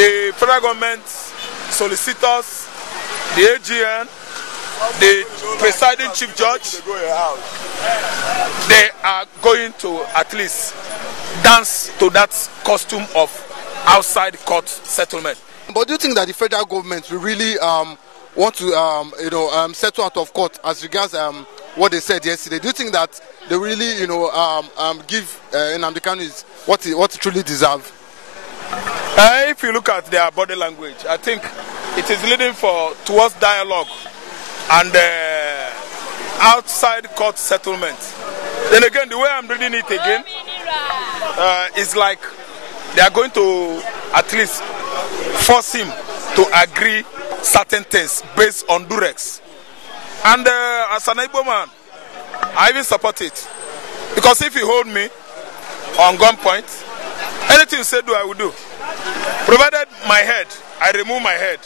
the federal government, solicitors, the AGN, the presiding chief judge, they are going to at least dance to that costume of outside court settlement. But do you think that the federal government will really want to settle out of court as regards what they said yesterday? Do you think that they really give Nnamdikanu is what he truly deserves? If you look at their body language, I think it is leading towards dialogue and outside court settlement. Then again, the way I'm reading it again is like they are going to at least force him to agree certain things based on Durex. And as an Igbo man, I even support it. Because if you hold me on gunpoint, anything you say do, I will do. Provided my head, I remove my head.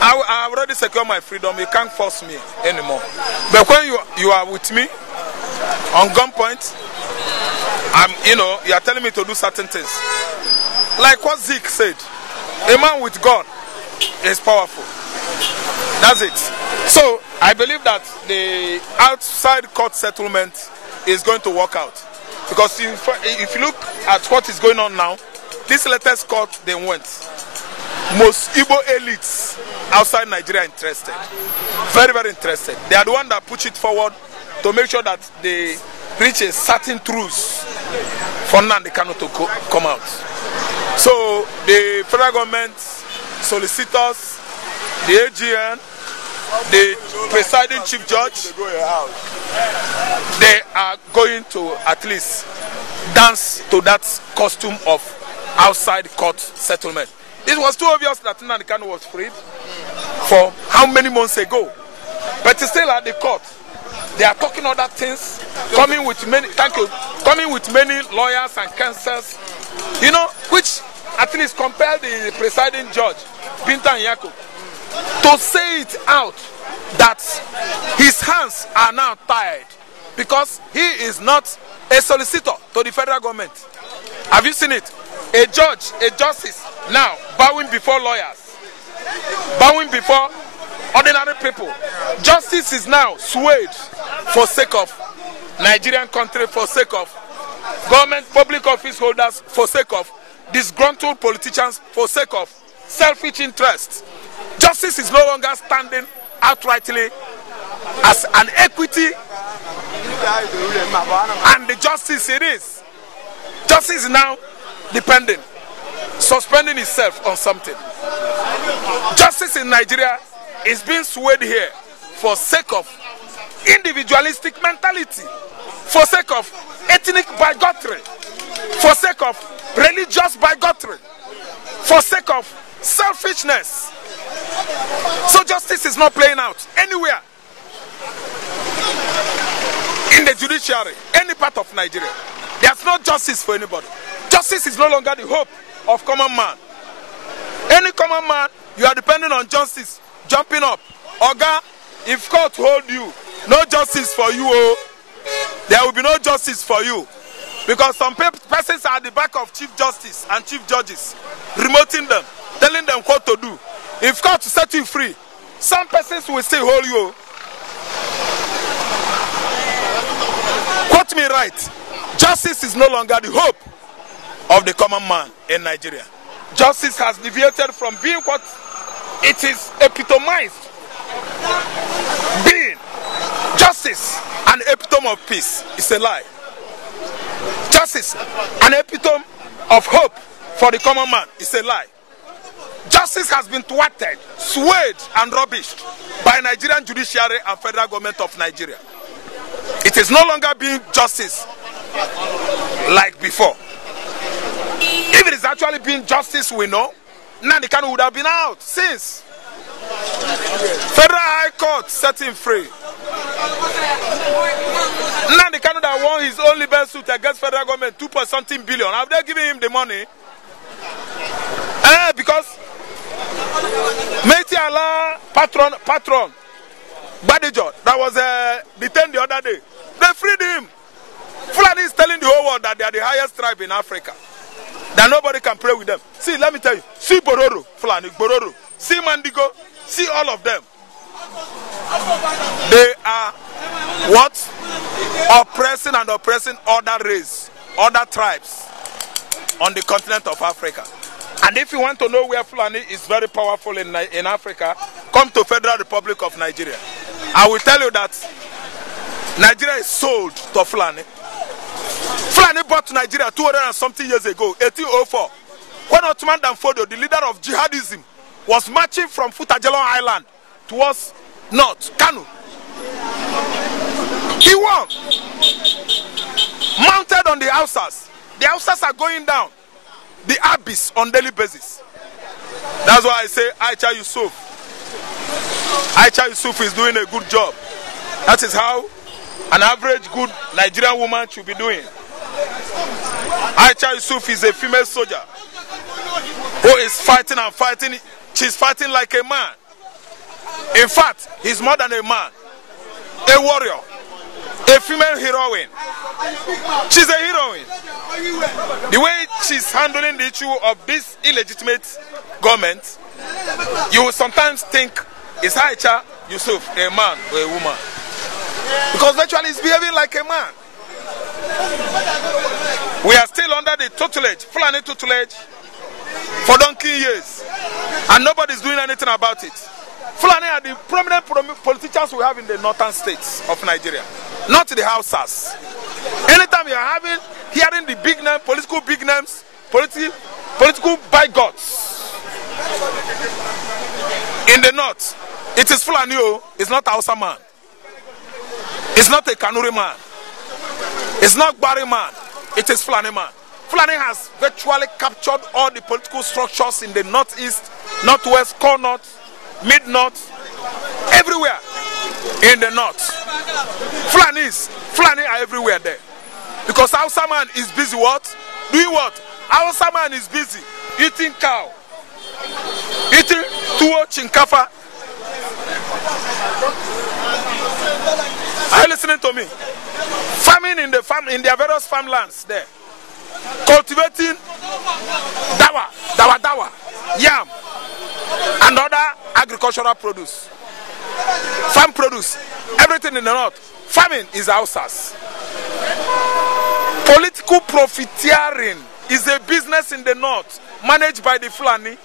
I already secure my freedom. You can't force me anymore. But when you are with me on gunpoint, you are telling me to do certain things. Like what Zeke said, a man with God is powerful. That's it. So I believe that the outside court settlement is going to work out. Because if you look at what is going on now, this latest court they went, most Igbo elites outside Nigeria are interested. Very, very interested. They are the one that push it forward to make sure that they reach a certain truth for Nnamdikanu to come out. So the federal government, solicitors, the AGN, the presiding chief judge, they are going to at least dance to that costume of outside court settlement. It was too obvious that Nnamdikanu was freed for how many months ago, but still at the court they are talking other things, coming with many lawyers and counsels, which at least compel the presiding judge, Binta and Nyako, to say it out that his hands are now tied because he is not a solicitor to the federal government. Have you seen it? A judge, a justice, now bowing before lawyers, bowing before ordinary people. Justice is now swayed for sake of Nigerian country, for sake of government, public office holders, for sake of disgruntled politicians, for sake of selfish interests. Justice is no longer standing outrightly as an equity, and the justice it is. Justice is now depending, suspending itself on something. Justice in Nigeria is being swayed here for sake of individualistic mentality, for sake of ethnic bigotry, for sake of religious bigotry, for sake of selfishness. So justice is not playing out anywhere in the judiciary, any part of Nigeria. There's no justice for anybody. Justice is no longer the hope of common man. Any common man, you are depending on justice jumping up. Oga, if court hold you, no justice for you. Oh, there will be no justice for you. Because some persons are at the back of chief justice and chief judges, remoting them, telling them what to do. If court set you free, some persons will still hold you. Quote me right. Justice is no longer the hope of the common man in Nigeria. Justice has deviated from being what it is epitomized being. Justice, an epitome of peace, is a lie. Justice, an epitome of hope for the common man, is a lie. Justice has been thwarted, swayed and rubbished by Nigerian judiciary and federal government of Nigeria. It is no longer being justice like before. If it is actually being justice, we know, Nnamdikanu would have been out since. Federal High Court set him free. Nnamdikanu that won his own libel suit against federal government, 2.something billion. Have they given him the money? Because Meiti Allah patron Badijo that was detained the other day, they freed him. Fulani is telling the whole world that they are the highest tribe in Africa. that nobody can pray with them. See, let me tell you. See Bororo, Fulani, Bororo. See Mandigo. See all of them. They are what? Oppressing and oppressing other race, other tribes on the continent of Africa. And if you want to know where Fulani is very powerful in Africa, come to Federal Republic of Nigeria. I will tell you that Nigeria is sold to Fulani. Fulani bought Nigeria 200 and something years ago, 1804. When Ottoman Danfodio, the leader of jihadism, was marching from Futajalon Island towards north, Kanu. He won. Mounted on the Hausas. The Hausas are going down the abyss on daily basis. That's why I say Aicha Yusuf. Aicha Yusuf is doing a good job. That is how an average good Nigerian woman should be doing. Aicha Yusuf is a female soldier who is fighting and fighting. She's fighting like a man. In fact, he's more than a man. A warrior. A female heroine. She's a heroine. The way she's handling the issue of this illegitimate government, you will sometimes think, is Aicha Yusuf a man or a woman? Because virtually he's behaving like a man. We are still under the tutelage, Fulani tutelage, for donkey years. And nobody's doing anything about it. Fulani are the prominent politicians we have in the northern states of Nigeria, not the Hausas. Anytime you are hearing the big names, political big names, political bigots in the north, it is Fulani, it's not Hausa man. It's not a Kanuri man. It's not Bari man. It is Fulani man. Fulani has virtually captured all the political structures in the northeast, northwest, core north, mid-north, everywhere in the north. Fulani are everywhere there. Because Hausa man is busy what? Doing what? Hausa man is busy eating cow, eating tuwo chinkafa. Are you listening to me? Farming in their various farmlands there. Cultivating dawa, yam, and other agricultural produce. Farm produce, everything in the north. Farming is Hausas. Political profiteering is a business in the north managed by the Fulani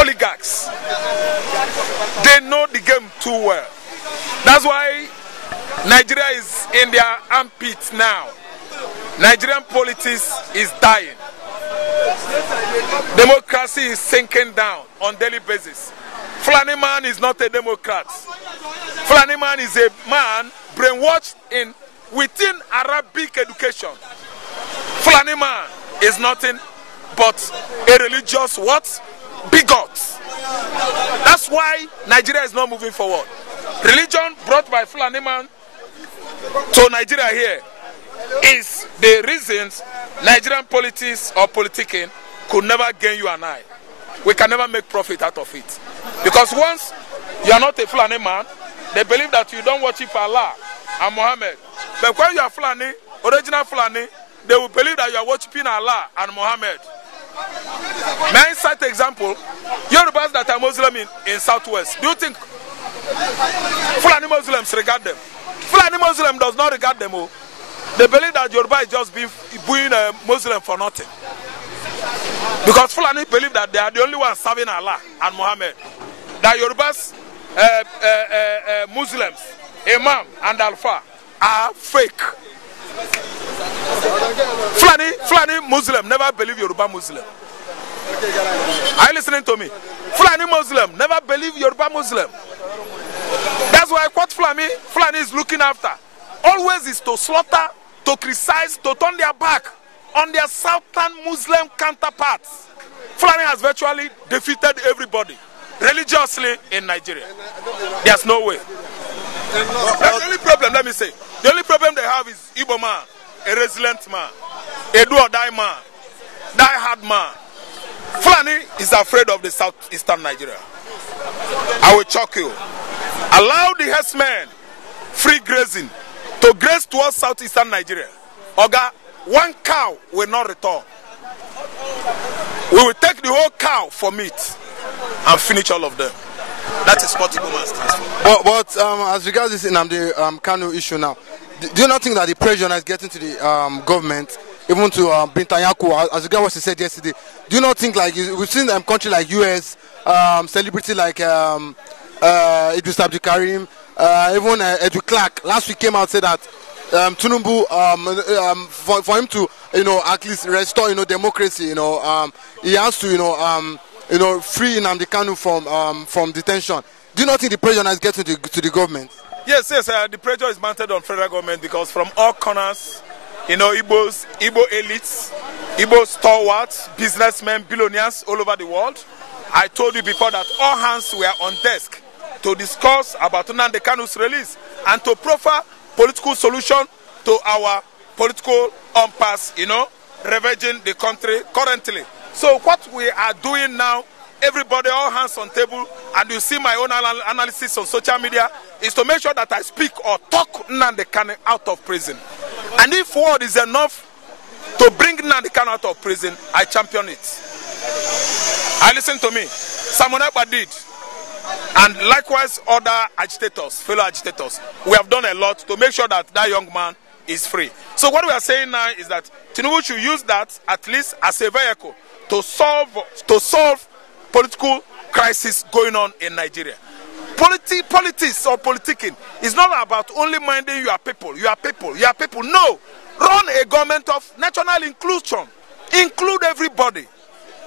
oligarchs. They know the game too well. That's why Nigeria is in their armpits now. Nigerian politics is dying. Democracy is sinking down on daily basis. Fulani man is not a Democrat. Fulani man is a man brainwashed within Arabic education. Fulani man is nothing but a religious what? Bigot. That's why Nigeria is not moving forward. Religion brought by Fulani man to Nigeria here is the reasons Nigerian politics or politicking could never gain you and I. We can never make profit out of it. Because once you are not a Fulani man, they believe that you don't worship Allah and Muhammad. But when you are Fulani, original Fulani, they will believe that you are worshiping Allah and Muhammad. May I cite an example? Yorubas that are Muslim in Southwest, do you think Fulani Muslims regard them? Fulani Muslim does not regard them. They believe that Yoruba is just being a Muslim for nothing. Because Fulani believe that they are the only ones serving Allah and Muhammad. That Yorubas, Muslims, Imam and Alpha are fake. Fulani Muslim never believe Yoruba Muslim. Are you listening to me? Fulani Muslim never believe Yoruba Muslim. That's why what Fulani is looking after always is to slaughter, to criticize, to turn their back on their southern Muslim counterparts. Fulani has virtually defeated everybody religiously in Nigeria. There's no way. The only problem, let me say, the only problem they have is Igbo man, a resilient man, a do or die man, die-hard man. Fulani is afraid of the southeastern Nigeria. I will choke you. Allow the herdsmen free grazing to graze towards southeastern Nigeria. Oga, one cow will not return. We will take the whole cow for meat and finish all of them. That is what Igbo man stands for. But as regards this Nnamdi Kanu issue now, do you not think that the pressure is getting to the government, even to Binta Nyako, as regards what she said yesterday? Do you not think, like, we've seen countries like US, celebrity like Idris Abdikarim, even Edu Clark last week came out and said that Tinubu, for him to, at least restore, democracy, he has to, free Nnamdi Kanu from detention. Do you not think the pressure is getting to the government? Yes, the pressure is mounted on federal government because from all corners, Igbo elites, Igbo stalwarts, businessmen, billionaires all over the world. I told you before that all hands were on desk to discuss about Nnamdi Kanu's release and to proffer political solution to our political impasse, ravaging the country currently. So what we are doing now, everybody, all hands on table, and you see my own analysis on social media, is to make sure that I speak or talk Nnamdi Kanu out of prison. And if word is enough to bring Nnamdi Kanu out of prison, I champion it. I listen to me. Simon Ekpa did. And likewise other agitators, fellow agitators. We have done a lot to make sure that that young man is free. So what we are saying now is that Tinubu should use that at least as a vehicle to solve political crisis going on in Nigeria. Politics or politicking is not about only minding your people. No. Run a government of national inclusion. Include everybody.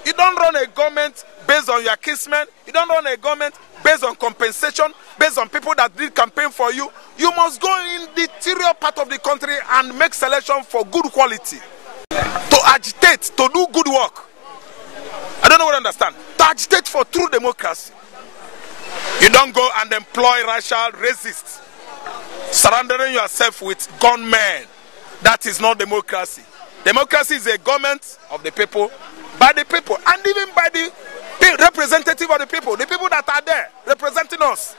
You don't run a government based on your kinsmen. You don't run a government based on compensation, based on people that did campaign for you. You must go in the interior part of the country and make selection for good quality. To agitate, to do good work. I don't know what I understand. To agitate for true democracy. You don't go and employ racial racists, surrendering yourself with gunmen. That is not democracy. Democracy is a government of the people, by the people, and even by the representative of the people that are there representing us.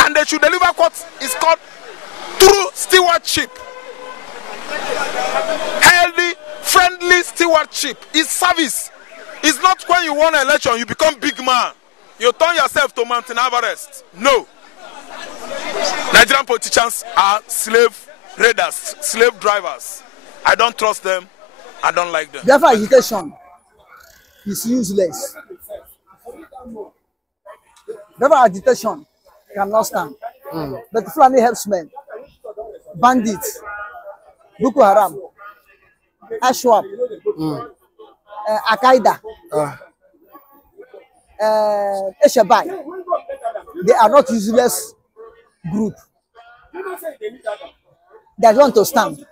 And they should deliver what is called true stewardship. Healthy, friendly stewardship is service. It's not when you won an election, you become big man. You turn yourself to Mountain Everest. No. Nigerian politicians are slave raiders, slave drivers. I don't trust them. I don't like them. Biafra agitation is useless. Biafra agitation cannot stand. But the Fulani herdsmen, bandits, Boko Haram, Ashwab, Al-Qaeda, Eshabai, they are not useless group. They want to stand,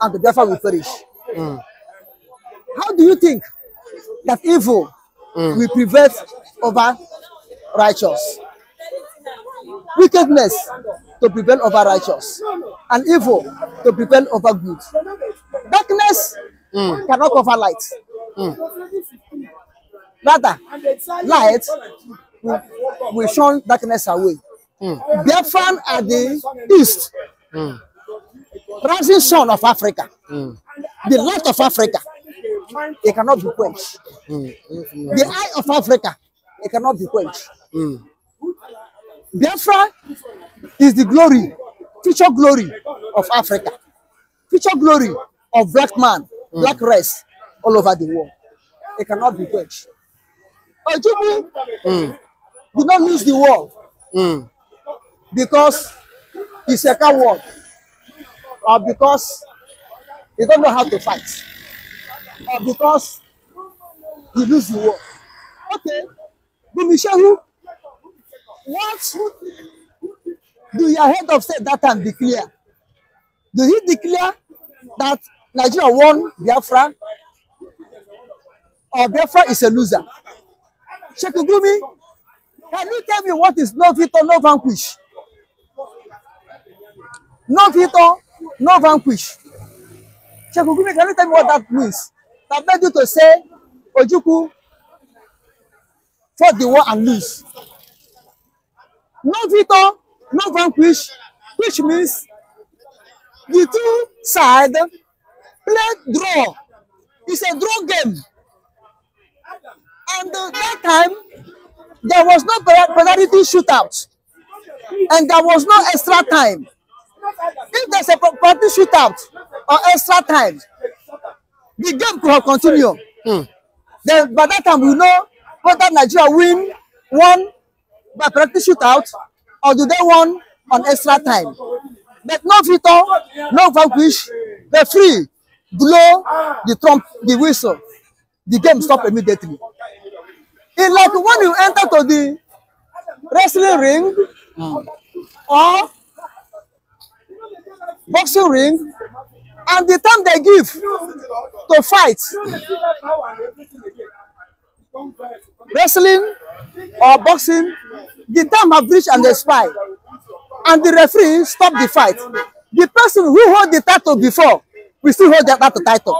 and the Biafra will perish. How do you think that evil will prevail over righteous? Wickedness to prevail over righteous, and evil to prevail over good. Darkness cannot cover light. Rather, light will shun darkness away. Biafran at the east, rising sun of Africa, the light of Africa, it cannot be quenched. The eye of Africa, it cannot be quenched. Biafra is the glory, future glory of Africa, future glory of black man, black race all over the world. It cannot be quenched. Ojukwu did not lose the war because he's a coward or because he don't know how to fight or because he lose the war. Okay, Bumishahu, what do your head of state that time declare? Do he declare that Nigeria won Biafra or Biafra is a loser? Shekugumi, can you tell me what is no victor, no vanquish? No victor, no vanquish. Shekugumi, can you tell me what that means? That made you to say Ojukwu fought the war and lose. No victor, no vanquish, which means the two sides play draw. It's a draw game. time, there was no penalty shootout, and there was no extra time. If there's a penalty shootout or extra time, the game could have continued. Then by that time, we know whether Nigeria won by penalty shootout or do they won on extra time. But no victor, no vanquish, the free blow the whistle. The game stopped immediately. It's like when you enter to the wrestling ring or boxing ring, and the time they give to fight, wrestling or boxing, the time have reached and expired, and the referee stop the fight. The person who hold the title before will still hold that title.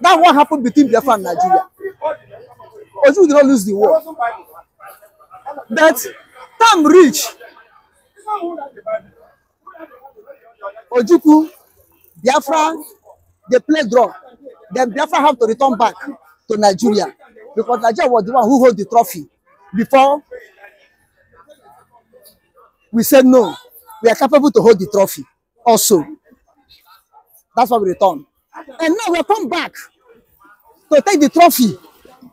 That's what happened between Biafra and Nigeria. Oju did not lose the war. But time reach. Ojuku, Biafra, they play draw. Then Biafra have to return back to Nigeria because Nigeria was the one who hold the trophy before we said no. We are capable to hold the trophy also. That's why we return. And now we come back to take the trophy.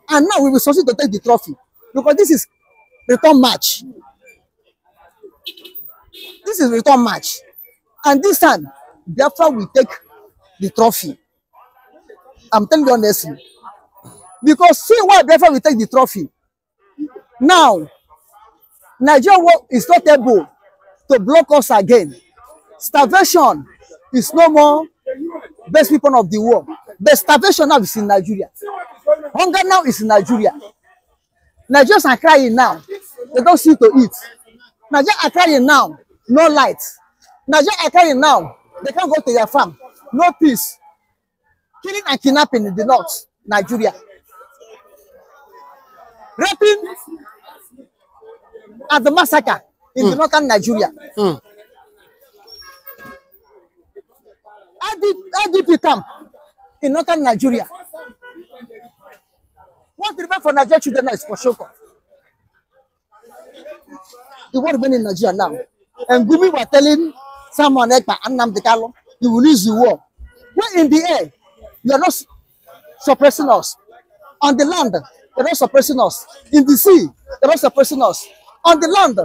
And now we will succeed to take the trophy. Because this is return match. This is return match. And this time, Biafra will take the trophy. I'm telling you honestly. Because see why Biafra will take the trophy. Now, Nigeria is not able to block us again. Starvation is no more best weapon of the war. The starvation now is in Nigeria. Hunger now is in Nigeria. Nigerians are crying now. They don't see to eat. Nigerians are crying now. No light. Nigerians are crying now. They can't go to their farm. No peace. Killing and kidnapping in the north, Nigeria. Raping at the massacre in the northern Nigeria. IDP camp in northern Nigeria. What remains for Nigerian children now is for Shoko. The war remains in Nigeria now. And Gumi were telling someone ekpa and Nnamdikanu, you will lose the war. When in the air, you are not suppressing us. On the land, you are not suppressing us. In the sea, you are not suppressing us. On the land,